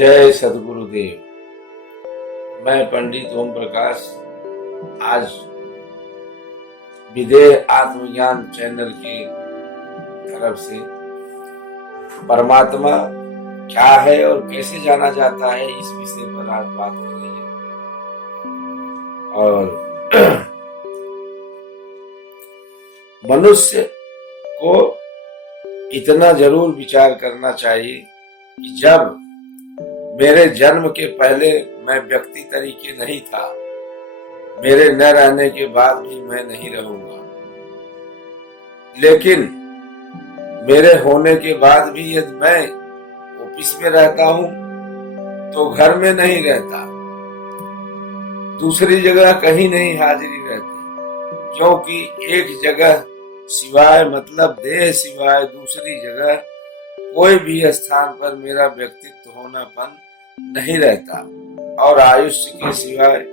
जय सद्गुरुदेव। मैं पंडित ओम प्रकाश आज विदेह आत्मज्ञान चैनल की तरफ से परमात्मा क्या है और कैसे जाना जाता है इस विषय पर आज बात करेंगे। और मनुष्य को इतना जरूर विचार करना चाहिए कि जब मेरे जन्म के पहले मैं व्यक्ति तरीके नहीं था, मेरे न रहने के बाद भी मैं नहीं रहूंगा, लेकिन मेरे होने के बाद भी यदि मैं ऑफिस में रहता हूं तो घर में नहीं रहता, दूसरी जगह कहीं नहीं हाजिरी रहती, क्योंकि एक जगह सिवाय मतलब देह सिवाय दूसरी जगह कोई भी स्थान पर मेरा व्यक्तित्व होनापन नहीं रहता और आयुष्य के सिवाय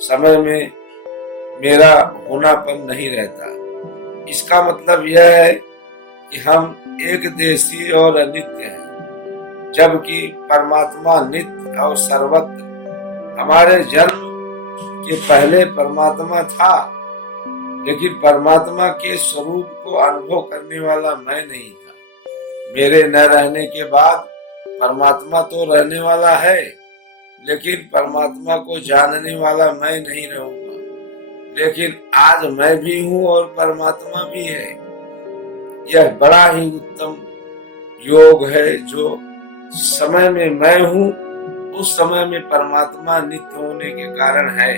समय में मेरा होनापन नहीं रहता। इसका मतलब यह है कि हम एक देशी और अनित्य हैं, जबकि परमात्मा नित्य और सर्वत्र। हमारे जन्म के पहले परमात्मा था, लेकिन परमात्मा के स्वरूप को अनुभव करने वाला मैं नहीं था। मेरे न रहने के बाद परमात्मा तो रहने वाला है, लेकिन परमात्मा को जानने वाला मैं नहीं रहूंगा। लेकिन आज मैं भी हूं और परमात्मा भी है। यह बड़ा ही उत्तम योग है, जो समय में मैं हूं उस समय में परमात्मा नित्य होने के कारण है।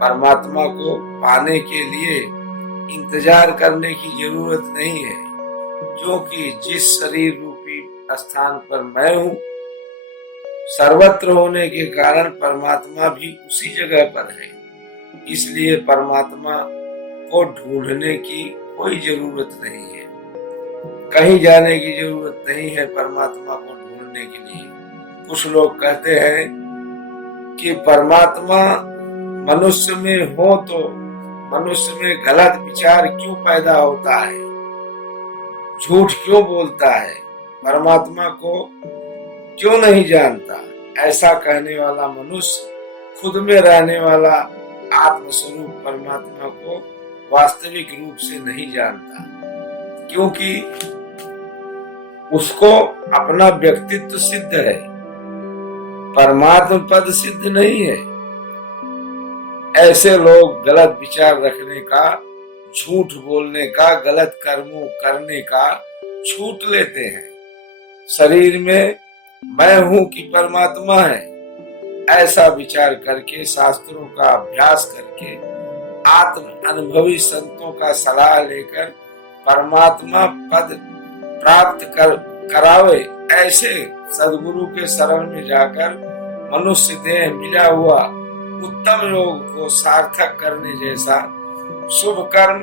परमात्मा को पाने के लिए इंतजार करने की जरूरत नहीं है, क्योंकि जिस शरीर रूपी स्थान पर मैं हूं, सर्वत्र होने के कारण परमात्मा भी उसी जगह पर है। इसलिए परमात्मा को ढूंढने की कोई जरूरत नहीं है, कहीं जाने की जरूरत नहीं है परमात्मा को ढूंढने के लिए। कुछ लोग कहते हैं कि परमात्मा मनुष्य में हो तो मनुष्य में गलत विचार क्यों पैदा होता है, झूठ क्यों बोलता है, परमात्मा को क्यों नहीं जानता। ऐसा कहने वाला मनुष्य खुद में रहने वाला आत्मस्वरूप परमात्मा को वास्तविक रूप से नहीं जानता, क्योंकि उसको अपना व्यक्तित्व सिद्ध है, परमात्मा पद सिद्ध नहीं है। ऐसे लोग गलत विचार रखने का, झूठ बोलने का, गलत कर्मों करने का छूट लेते हैं। शरीर में मैं हूं कि परमात्मा है, ऐसा विचार करके, शास्त्रों का अभ्यास करके, आत्म अनुभवी संतों का सलाह लेकर परमात्मा पद प्राप्त करावे, ऐसे सद्गुरु के शरण में जाकर मनुष्य देह मिला हुआ उत्तम योग को सार्थक करने जैसा शुभ कर्म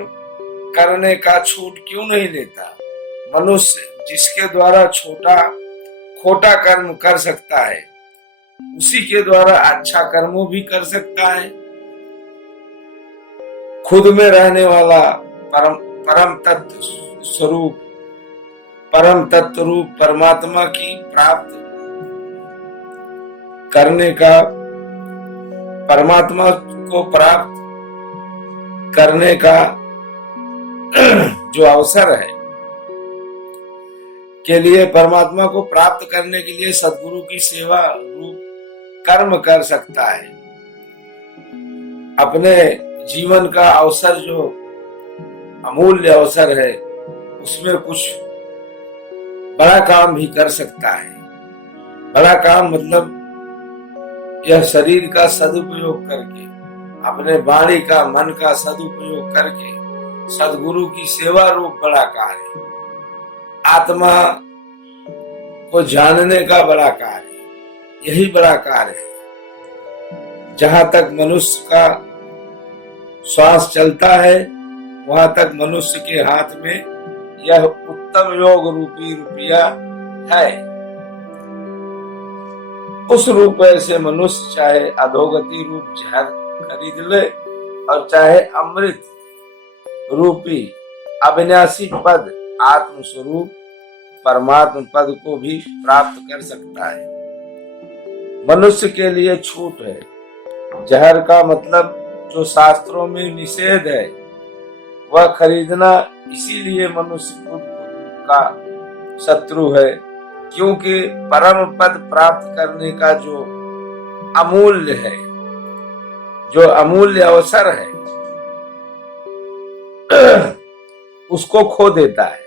करने का छूट क्यों नहीं लेता। मनुष्य जिसके द्वारा खोटा कर्म कर सकता है, उसी के द्वारा अच्छा कर्मों भी कर सकता है। खुद में रहने वाला परम तत्व रूप परमात्मा की प्राप्त करने का, परमात्मा को प्राप्त करने का जो अवसर है के लिए, परमात्मा को प्राप्त करने के लिए सद्गुरु की सेवा रूप कर्म कर सकता है। अपने जीवन का अवसर जो अमूल्य अवसर है, उसमें कुछ बड़ा काम भी कर सकता है। बड़ा काम मतलब यह शरीर का सदुपयोग करके, अपने वाणी का, मन का सदुपयोग करके सद्गुरु की सेवा रूप बड़ा कार्य, आत्मा को जानने का बड़ा कार्य, यही बड़ा कार्य है। जहां तक मनुष्य का श्वास चलता है, वहां तक मनुष्य के हाथ में यह उत्तम योग रूपी रुपया है। उस रुपये से मनुष्य चाहे अधोगति रूप जहर खरीद ले और चाहे अमृत रूपी अविनाशी पद आत्म स्वरूप परमात्म पद को भी प्राप्त कर सकता है। मनुष्य के लिए छूट है। जहर का मतलब जो शास्त्रों में निषेध है वह खरीदना इसीलिए मनुष्य खुद का शत्रु है, क्योंकि परम पद प्राप्त करने का जो अमूल्य है, जो अमूल्य अवसर है, उसको खो देता है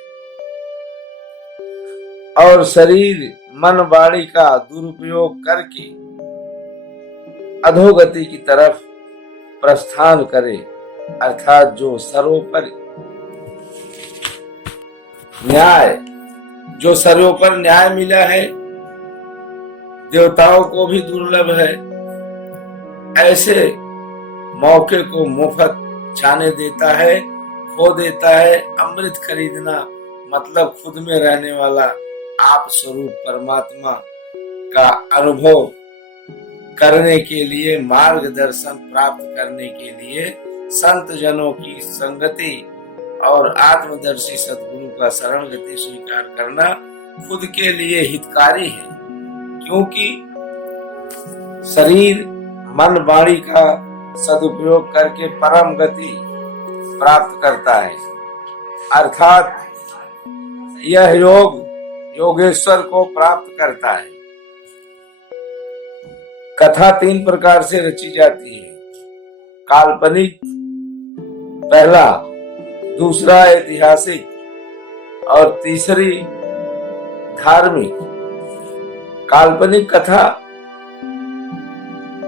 और शरीर मन वाणी का दुरुपयोग करके अधोगति की तरफ प्रस्थान करे, अर्थात जो सर्वोपरि न्याय मिला है, देवताओं को भी दुर्लभ है, ऐसे मौके को मुफ्त जाने देता है, खो देता है। अमृत खरीदना मतलब खुद में रहने वाला आप स्वरूप परमात्मा का अनुभव करने के लिए, मार्गदर्शन प्राप्त करने के लिए संत जनों की संगति और आत्मदर्शी सद्गुरु का शरण गति स्वीकार करना खुद के लिए हितकारी है, क्योंकि शरीर मन वाणी का सदुपयोग करके परम गति प्राप्त करता है, अर्थात यह योग योगेश्वर को प्राप्त करता है। कथा 3 प्रकार से रची जाती है, काल्पनिक पहला, दूसरा ऐतिहासिक और तीसरी धार्मिक। काल्पनिक कथा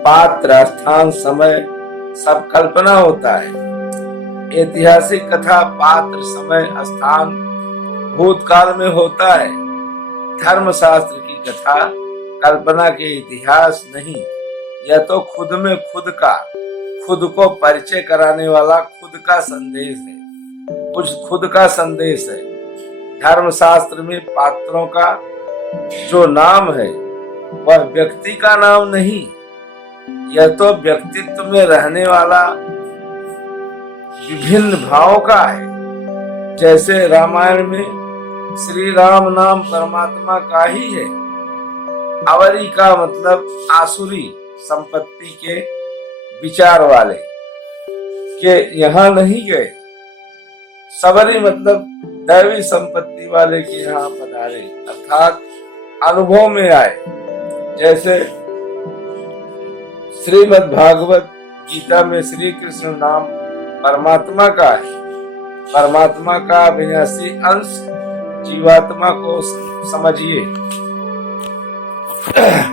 पात्र, स्थान, समय सब कल्पना होता है। ऐतिहासिक कथा पात्र, समय, स्थान भूतकाल में होता है। धर्मशास्त्र की कथा कल्पना के इतिहास नहीं, यह तो खुद में खुद को परिचय कराने वाला खुद का संदेश है, खुद का संदेश है। धर्मशास्त्र में पात्रों का जो नाम है वह व्यक्ति का नाम नहीं, यह तो व्यक्तित्व में रहने वाला विभिन्न भावों का है। जैसे रामायण में श्री राम नाम परमात्मा का ही है। अवरी का मतलब आसुरी संपत्ति के विचार वाले के यहाँ नहीं गए। सबरी मतलब दैवी संपत्ति वाले के यहाँ पधारे, अर्थात अनुभव में आए। जैसे श्रीमद् भागवत गीता में श्री कृष्ण नाम परमात्मा का है। परमात्मा का अविनाशी अंश जीवात्मा को समझिए।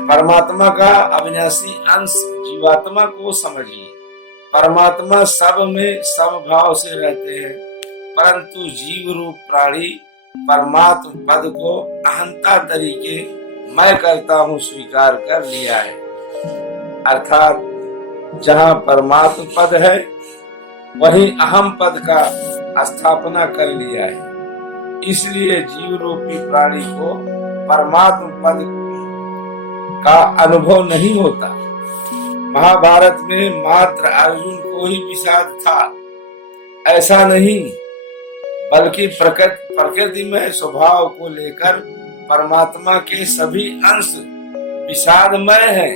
परमात्मा का अविनाशी अंश जीवात्मा को समझिए। परमात्मा सब में समभाव से रहते हैं, परंतु जीव रूप प्राणी परमात्म पद को अहंता तरीके मैं करता हूँ स्वीकार कर लिया है, अर्थात जहाँ परमात्म पद है वहीं अहम पद का स्थापना कर लिया है। इसलिए जीव रूपी प्राणी को परमात्म पद का अनुभव नहीं होता। महाभारत में मात्र अर्जुन को ही विषाद था, ऐसा नहीं, बल्कि प्रकृति में स्वभाव को लेकर परमात्मा के सभी अंश विषादमय हैं।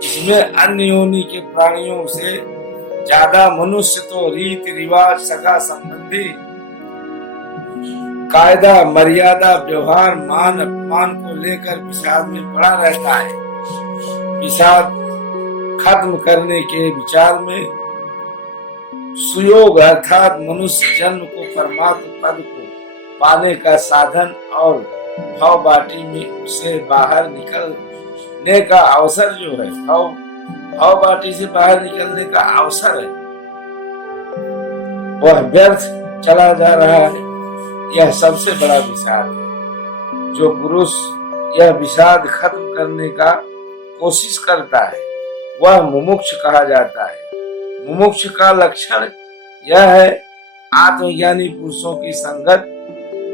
इसमें अन्य योनि के प्राणियों से ज्यादा मनुष्य तो रीति रिवाज, सगा संबंधी, कायदा मर्यादा, व्यवहार, मान अपमान को लेकर विषाद में पड़ा रहता है। विषाद खत्म करने के विचार में सुयोग अर्थात मनुष्य जन्म को परमात्म पद को पाने का साधन और भव बाटी में से बाहर निकलने का अवसर जो है, भव बाटी से बाहर निकलने का अवसर है, वह व्यर्थ चला जा रहा है। यह सबसे बड़ा विषाद है। जो पुरुष यह विषाद खत्म करने का कोशिश करता है वह मुमुक्ष कहा जाता है। मुमुक्ष का लक्षण यह है आत्मज्ञानी पुरुषों की संगत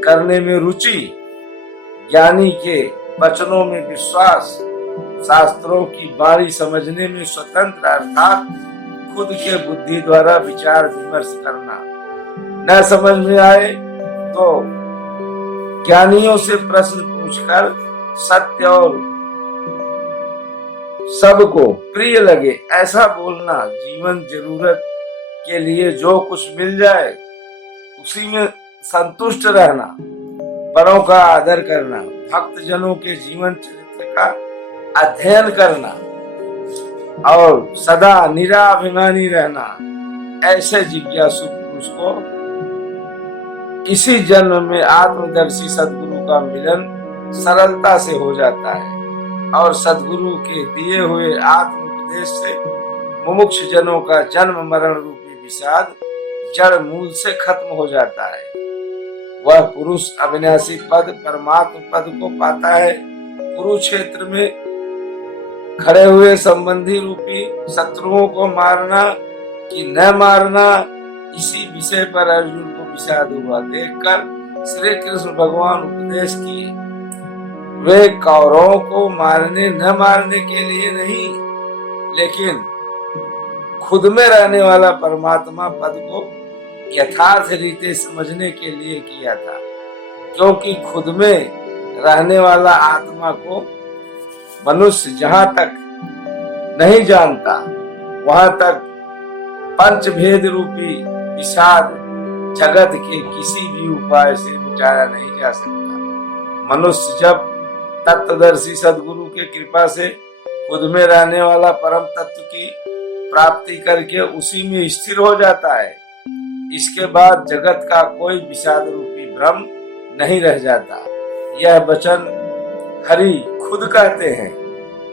करने में रुचि, ज्ञानी के वचनों में विश्वास, शास्त्रों की बारी समझने में स्वतंत्र अर्थात खुद के बुद्धि द्वारा विचार विमर्श करना। न समझ में आए तो ज्ञानियों से प्रश्न पूछकर सत्य और सबको प्रिय लगे ऐसा बोलना, जीवन जरूरत के लिए जो कुछ मिल जाए उसी में संतुष्ट रहना, बड़ों का आदर करना, भक्त जनों के जीवन चरित्र का अध्ययन करना और सदा निराभिमानी रहना, ऐसे जिज्ञासु पुरुष को इसी जन्म में आत्मदर्शी सद्गुरु का मिलन सरलता से हो जाता है और सद्गुरु के दिए हुए आत्म उपदेश से मुमुक्ष जनों का जन्म मरण रूपी विषाद जड़ मूल से खत्म हो जाता है। वह पुरुष अविनाशी पद परमात्म पद को पाता है। कुरुक्षेत्र में खड़े हुए संबंधी रूपी शत्रुओं को मारना कि न मारना, इसी विषय पर अर्जुन को विषाद हुआ देखकर श्री कृष्ण भगवान उपदेश किए। वे कौरवों को मारने न मारने के लिए नहीं, लेकिन खुद में रहने वाला परमात्मा पद को यथार्थ रीते समझने के लिए किया था, क्योंकि खुद में रहने वाला आत्मा को मनुष्य जहां तक नहीं जानता वहां तक पंचभेद रूपी विषाद जगत के किसी भी उपाय से मिटाया नहीं जा सकता। मनुष्य जब तत्वदर्शी सद्गुरु के कृपा से खुद में रहने वाला परम तत्व की प्राप्ति करके उसी में स्थिर हो जाता है, इसके बाद जगत का कोई विषाद रूपी भ्रम नहीं रह जाता। यह वचन हरि खुद कहते हैं,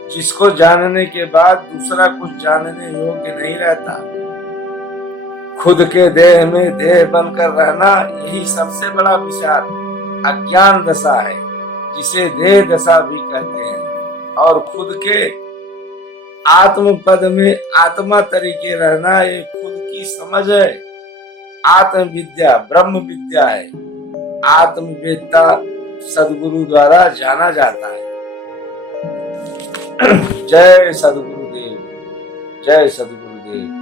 जिसको जानने के बाद दूसरा कुछ जानने योग्य नहीं रहता। खुद के देह में देह बनकर रहना यही सबसे बड़ा विषाद अज्ञान दशा है, जिसे देह दशा भी कहते हैं। और खुद के आत्म पद में आत्मा तरीके रहना ये खुद की समझ है। आत्म विद्या ब्रह्म विद्या है। आत्मवेदता सद्गुरु द्वारा जाना जाता है। जय सद्गुरुदेव, जय सद्गुरुदेव।